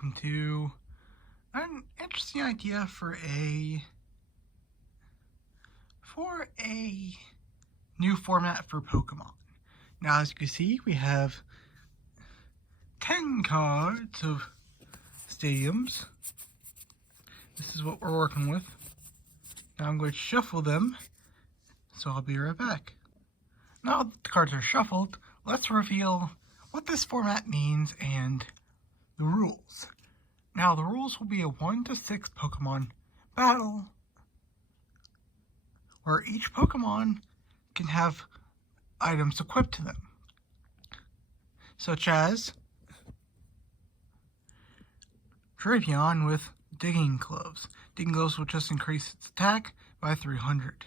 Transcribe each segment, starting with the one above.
welcome to an interesting idea for a new format for Pokemon. Now, as you can see, we have 10 cards of stadiums. This is what we're working with. Now I'm going to shuffle them, so I'll be right back. Now that the cards are shuffled, let's reveal what this format means and the rules. Now, the rules will be a 1 to 6 Pokemon battle, where each Pokemon can have items equipped to them, such as Drapion with Digging Gloves. Digging Gloves will just increase its attack by 300.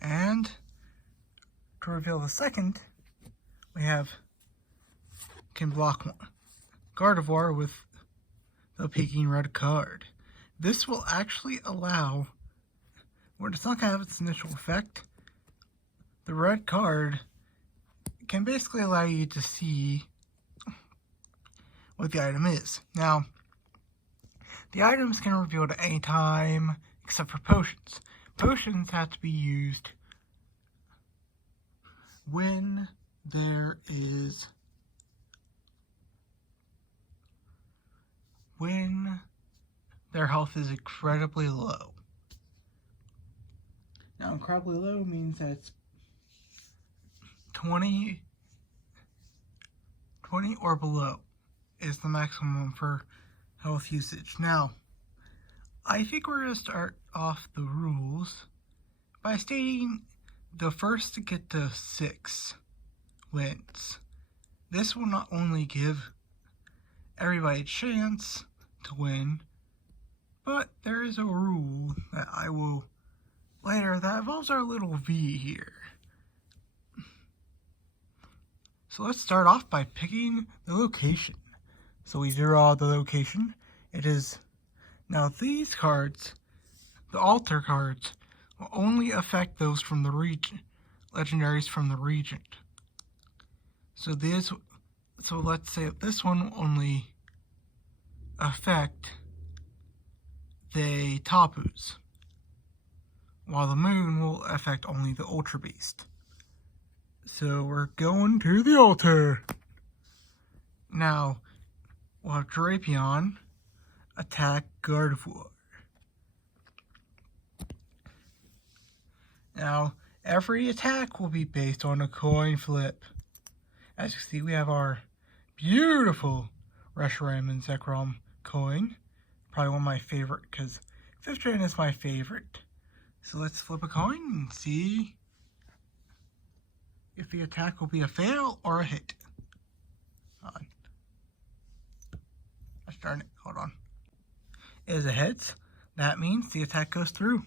And to reveal the second, we have can block one. Gardevoir with the Peking Red card. This will actually allow, where it's not going to have its initial effect, the red card can basically allow you to see what the item is. Now, the items can reveal at any time except for potions. Potions have to be used when their health is incredibly low. Now, incredibly low means that it's 20 or below is the maximum for health usage. Now, I think we're going to start off the rules by stating the first to get to 6 wins. This will not only give everybody a chance to win, but there is a rule that I will later that involves our little V here. So let's start off by picking the location. So we draw the location. It is, now these cards, the altar cards, will only affect those from the region, legendaries from the region. So let's say this one will only affect the Tapus, while the moon will affect only the Ultra Beast. So we're going to the altar. Now, we'll have Drapion attack Gardevoir. Now, every attack will be based on a coin flip. As you see, we have our beautiful Reshiram and Zekrom coin. Probably one of my favorite, because 5th gen is my favorite. So let's flip a coin and see if the attack will be a fail or a hit. Let's turn it. Hold on. It is a hit. That means the attack goes through.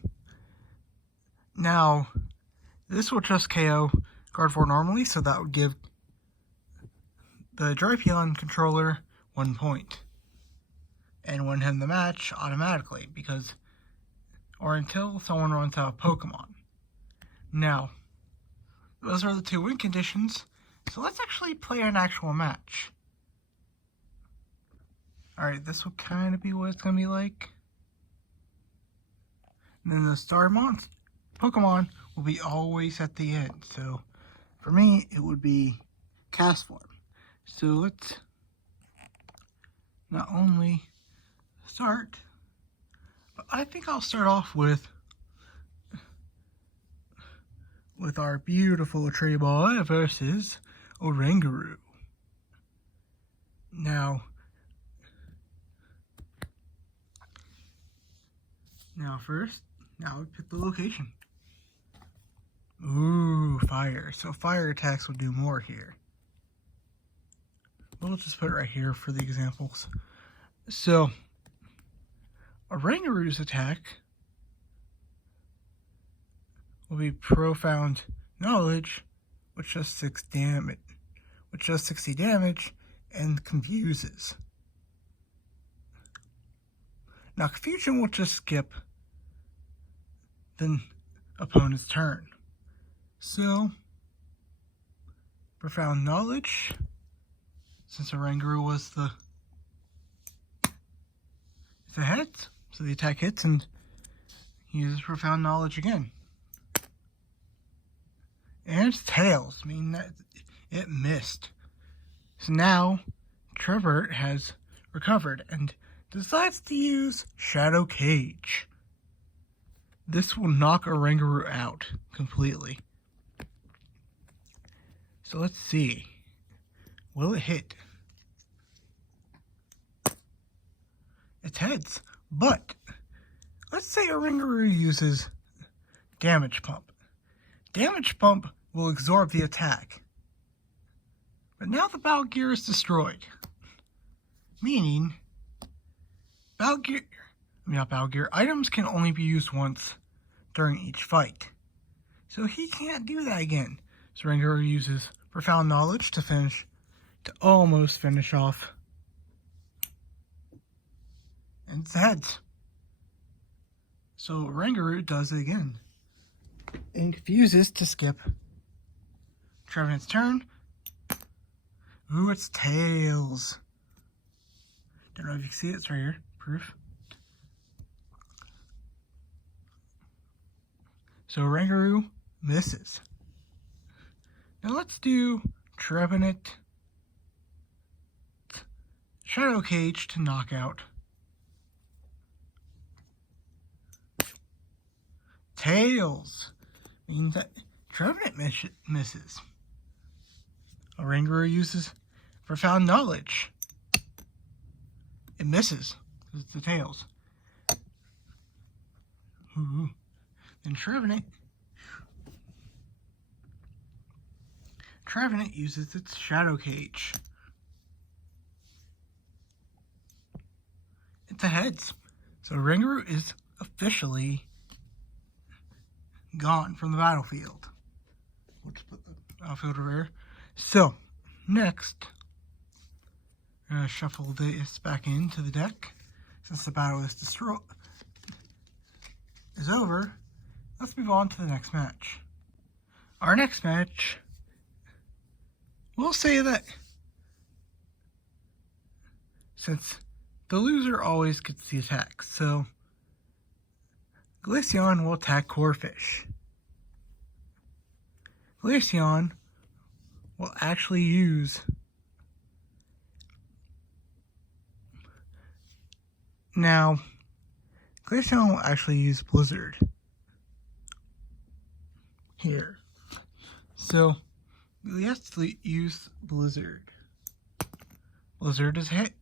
Now, this will just KO Gardevoir normally, so that would give the Drapion controller 1 point. And win him the match automatically, or until someone runs out of Pokemon. Now, those are the 2 win conditions, so let's actually play an actual match. Alright, this will kind of be what it's going to be like. And then the star monster Pokemon will be always at the end, so for me, it would be Castform. So let's not only start, but I think I'll start off with our beautiful Treball versus Oranguru. Now we pick the location. Ooh, fire. So fire attacks will do more here. We'll just put it right here for the examples. So, Oranguru's attack will be Profound Knowledge, which does 60 damage, and confuses. Now, Confusion will just skip the opponent's turn. So, Profound Knowledge since Oranguru was the hits, so the attack hits and he uses Profound Knowledge again. And it's Tails, meaning that it missed. So now Trevor has recovered and decides to use Shadow Cage. This will knock Oranguru out completely. So let's see. Will it hit? It's heads, but let's say Oranguru uses Damage Pump. Damage Pump will absorb the attack. But now the Battle Gear is destroyed. Meaning, items can only be used once during each fight. So he can't do that again. So Oranguru uses Profound Knowledge to almost finish off. And it's heads. So Oranguru does it again. And refuses to skip Trevenant's turn. Ooh, it's Tails. Don't know if you can see it. It's right here. Proof. So Oranguru misses. Now let's do Trevenant Shadow Cage to knock out Tails. Means that Trevenant misses. Oranguru uses Profound Knowledge. It misses. It's the Tails. Ooh. Then Trevenant uses its Shadow Cage. It's a heads. So Oranguru is officially gone from the battlefield. We'll just put the battlefield over here. So, next, I'm going to shuffle this back into the deck. Since the battle is over, let's move on to the next match. Our next match, we'll say that since the loser always gets the attack, so Glaceon will attack Corphish. Glaceon will actually use Blizzard here. So we have to use Blizzard. Blizzard is hit.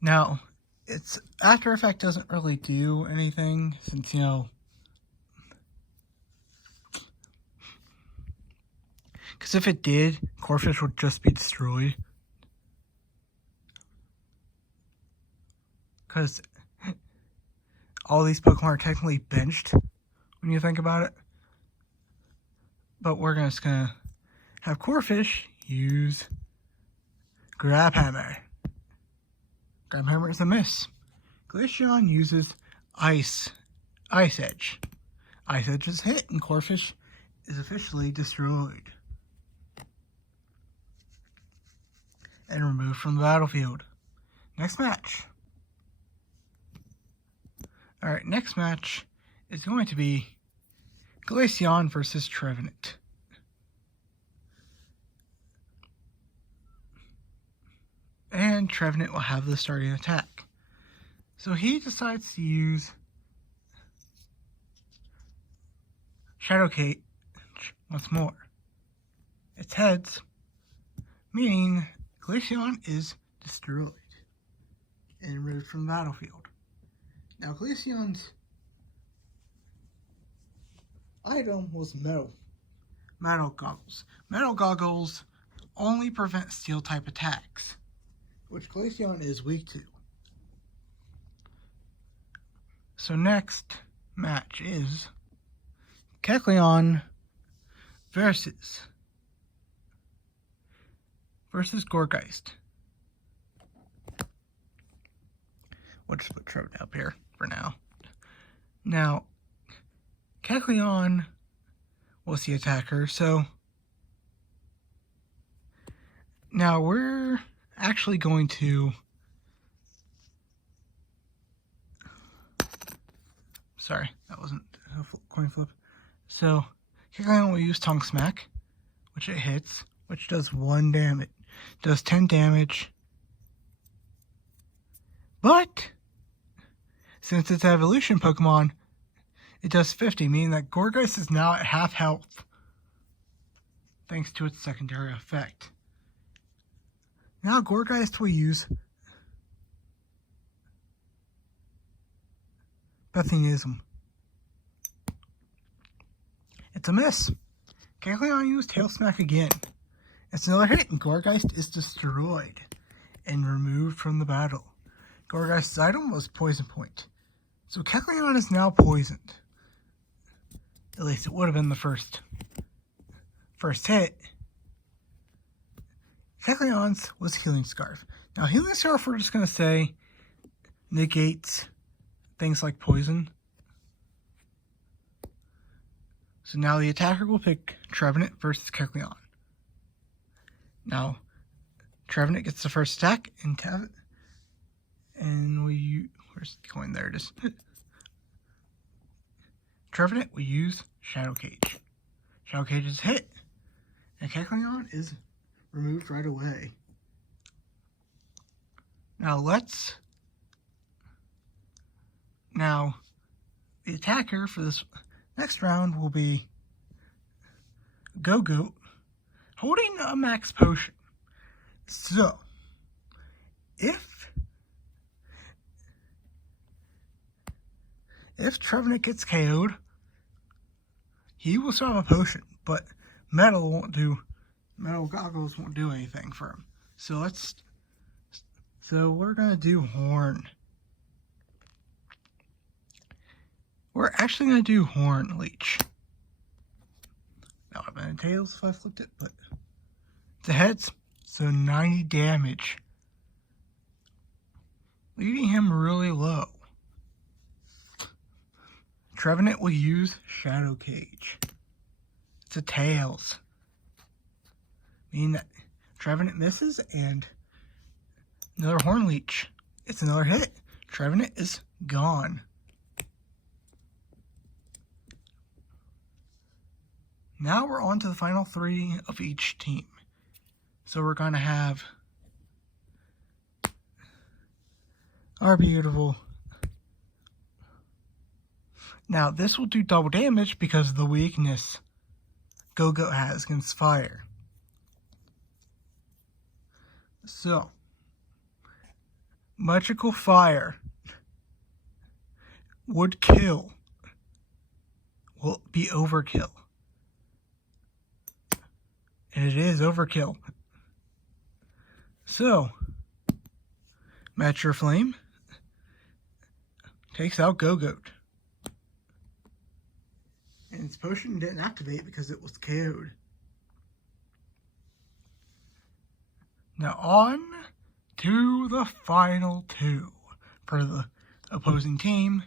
Now, its after effect doesn't really do anything since, because if it did, Corphish would just be destroyed. Because all these Pokemon are technically benched when you think about it. But we're just going to have Corphish use Grab Hammer. Grab Hammer is a miss. Glaceon uses Ice Edge. Ice Edge is hit and Corphish is officially destroyed and removed from the battlefield. Next match. Alright, next match is going to be Glaceon versus Trevenant. And Trevenant will have the starting attack. So he decides to use Shadow Cage once more. It's heads, meaning Glaceon is destroyed and removed from the battlefield. Now Glaceon's item was Metal Goggles. Metal Goggles only prevent Steel type attacks, which Glaceon is weak to. So next match is Kecleon versus Gourgeist. We'll just put Trevenant up here for now. Now, Kecleon was the attacker, so Now we're actually going to... Sorry, that wasn't a coin flip. So, Kecleon will use Tongue Smack, which it hits, which does 1 damage. Does 10 damage. But, since it's an evolution Pokemon, it does 50, meaning that Gourgeist is now at half health, thanks to its secondary effect. Now Gourgeist will use Bethianism. It's a miss. Kecleon used Tail Smack again. It's another hit, and Gourgeist is destroyed and removed from the battle. Gourgeist's item was Poison Point. So Kecleon is now poisoned. At least it would have been the first hit. Kecleon's was Healing Scarf. Now Healing Scarf, we're just going to say, negates things like poison. So now the attacker will pick Trevenant versus Kecleon. Now, Trevenant gets the first attack, and where's the coin? There it is. Trevenant will use Shadow Cage. Shadow Cage is hit, and Kecleon is removed right away. Now the attacker for this next round will be Go-Goat, holding a max potion. So, if Trevenant gets KO'd, he will still have a potion, but Metal Goggles won't do anything for him. So we're gonna do Horn. We're actually gonna do Horn Leech. That would have been Tails if I flipped it, but it's a heads, so 90 damage, leaving him really low. Trevenant will use Shadow Cage. It's a Tails, meaning that Trevenant misses, and another Horn Leech. It's another hit. Trevenant is gone. Now we're on to the final 3 of each team. So we're going to have our beautiful... Now this will do double damage because of the weakness Go-Goat has against fire. So, Magical Fire would kill. Will be overkill. And it is overkill. So, Mature Flame takes out Go-Goat. And its potion didn't activate because it was KO'd. Now on to the final 2 for the opposing team.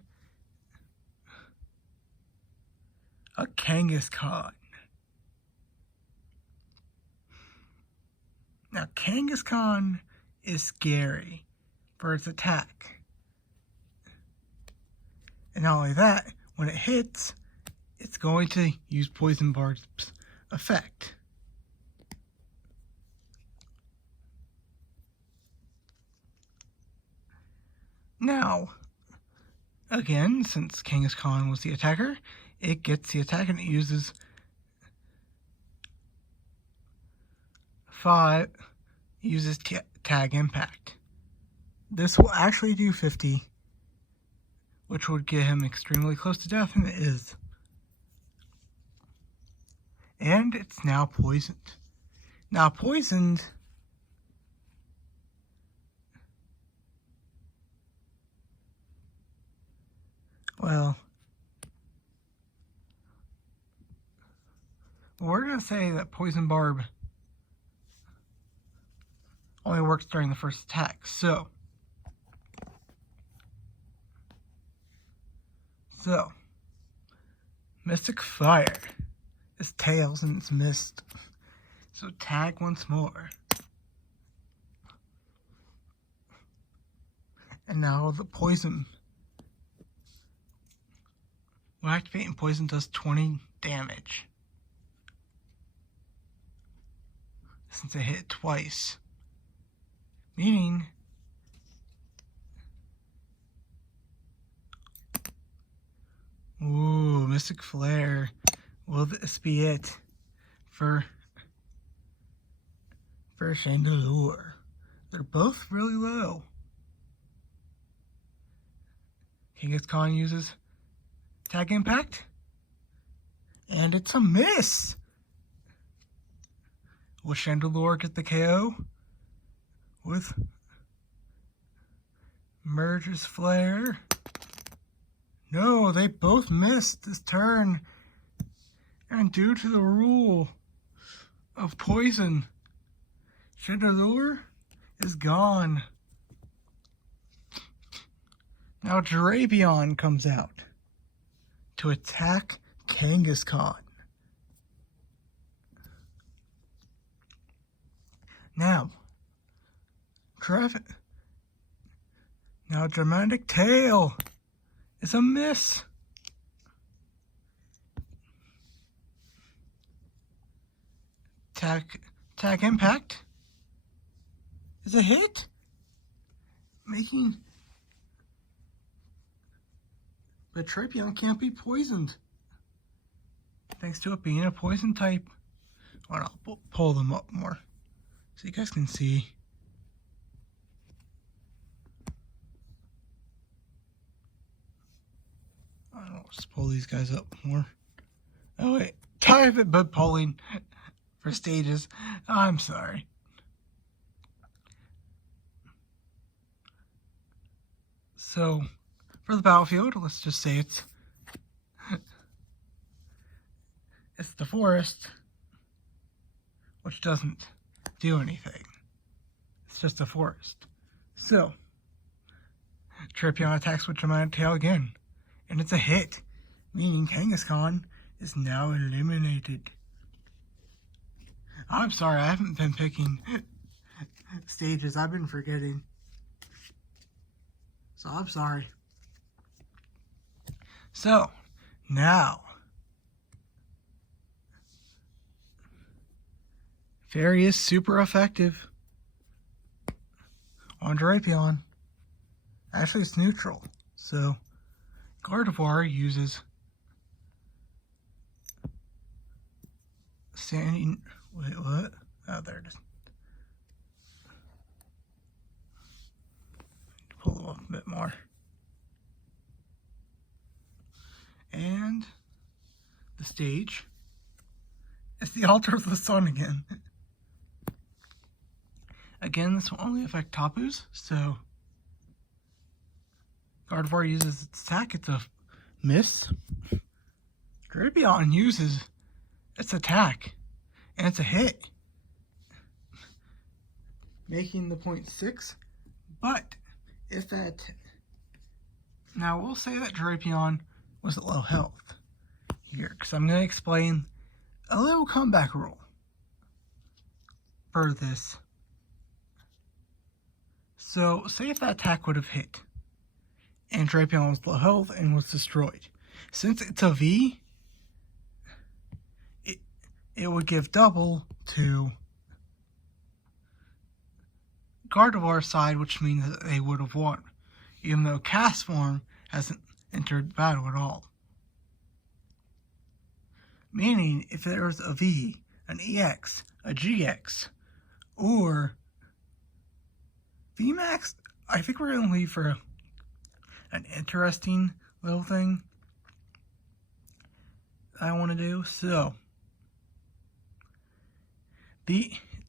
A Kangaskhan. Now, Kangaskhan is scary for its attack. And not only that, when it hits, it's going to use Poison Barb's effect. Now, again, since Kangaskhan was the attacker, it gets the attack and it uses 5, uses Tag Impact. This will actually do 50, which would get him extremely close to death, and it is. And it's now poisoned. Now poisoned... Well, we're going to say that Poison Barb only works during the first attack. So, Mystic Fire is Tails and it's missed. So tag once more. And now the poison will activate, and poison does 20 damage. Since it hit twice. Meaning ooh, Mystic Flare. Will this be it for Chandelure? They're both really low. Kangaskhan uses Tag Impact. And it's a miss. Will Chandelure get the KO with Merge's Flare? No, they both missed this turn. And due to the rule of poison, Chandelure is gone. Now Drapion comes out to attack Kangaskhan. Now, Dramatic Tail is a miss. Tag Impact is a hit, making but Drapion can't be poisoned thanks to it being a poison type. Well, I'll pull them up more so you guys can see. I'll just pull these guys up more. Oh wait, I haven't been pulling for stages. I'm sorry. So, for the battlefield, let's just say it's the forest, which doesn't do anything. It's just a forest. So, Drapion attacks with Dramatic Tail again, and it's a hit, meaning Kangaskhan is now eliminated. I'm sorry, I haven't been picking stages. I've been forgetting. So I'm sorry. So, now, Fairy is super effective on Drapion. Actually, it's neutral. So, Gardevoir uses Standing. Wait, what? Oh, there it is. Pull it up a bit more. And the stage is the Altar of the Sun again. Again, this will only affect Tapus, so Gardevoir uses its attack, it's a miss. Drapion uses its attack, and it's a hit, making the 0.6, but if that... Now, we'll say that Drapion was at low health here, because I'm going to explain a little comeback rule for this. So, say if that attack would have hit, and Drapion was low health and was destroyed. Since it's a V, it would give double to Gardevoir's side, which means that they would have won, even though Cast Form hasn't entered the battle at all. Meaning, if there was a V, an EX, a GX, or VMAX, I think we're going to leave for an interesting little thing I want to do. So,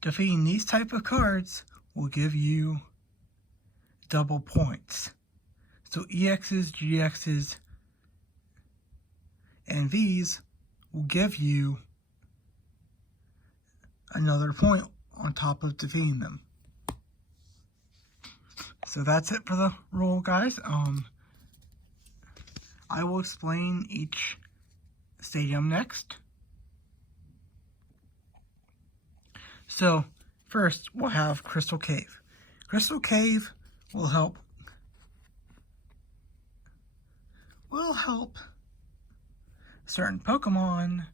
defeating these type of cards will give you double points. So EXs, GXs, and Vs will give you another point on top of defeating them. So that's it for the rule, guys. I will explain each stadium next. So, first, we'll have Crystal Cave. Crystal Cave will help will help certain Pokemon,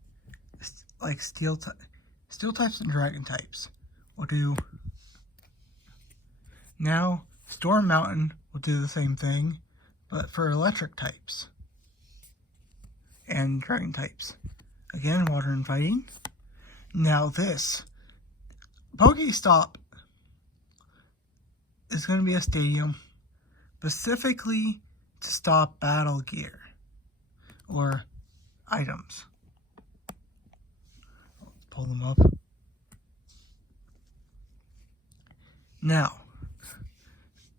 like steel types and dragon types, will do. Now, Storm Mountain will do the same thing, but for electric types and dragon types. Again, water and fighting. Now this Pokestop is going to be a stadium specifically to stop battle gear or items. Let's pull them up. Now,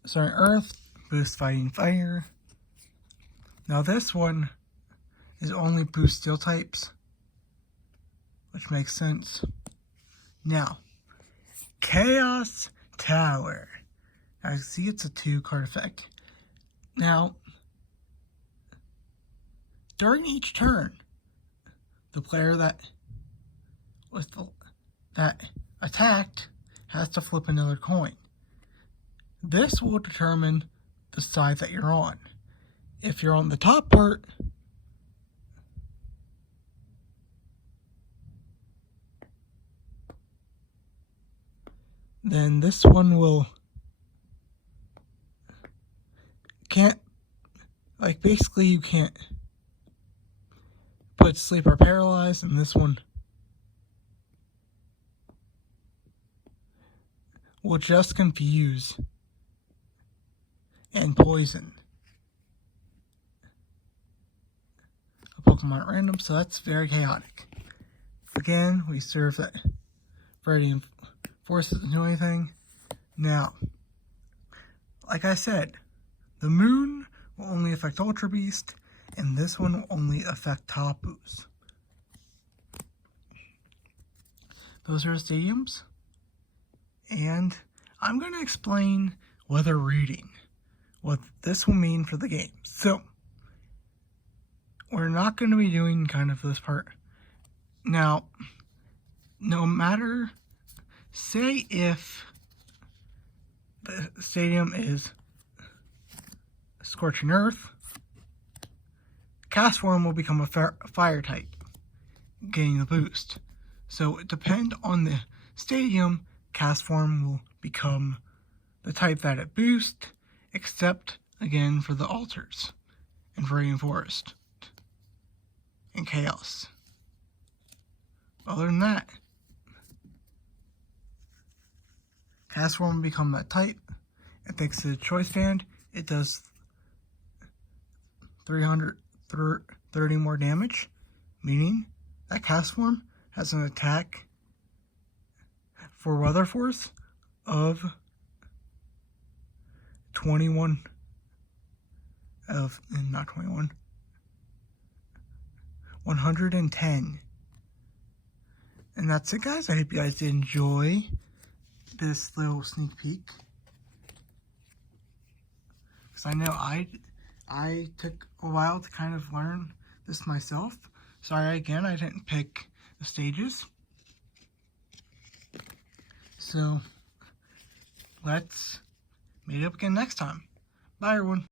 starting Earth, boost fighting fire. Now this one is only boost steel types, which makes sense. Now, Chaos Tower. As you see, it's a 2-card effect. Now, during each turn, the player that attacked has to flip another coin. This will determine the side that you're on. If you're on the top part, then this one will basically you can't put sleep or paralyzed, and this one will just confuse and poison a Pokemon at random, so that's very chaotic. Again, we serve that variety of forces to do anything. Now, like I said, the moon will only affect Ultra Beast, and this one will only affect Tapus. Those are stadiums, and I'm going to explain weather reading, what this will mean for the game. So, we're not going to be doing kind of this part. Now, no matter, say if the stadium is Scorching Earth, Castform will become a fire type, getting the boost. So it depends on the stadium, Castform will become the type that it boosts, except again for the altars and Viridian Forest and Chaos. Other than that, Castform will become that type. It takes the choice stand. It does 330 more damage, meaning that Castform has an attack for Weather Force of 110. And that's it, guys. I hope you guys did enjoy this little sneak peek, because I know I took a while to kind of learn this myself. Sorry again, I didn't pick the stages. So let's meet up again next time. Bye, everyone.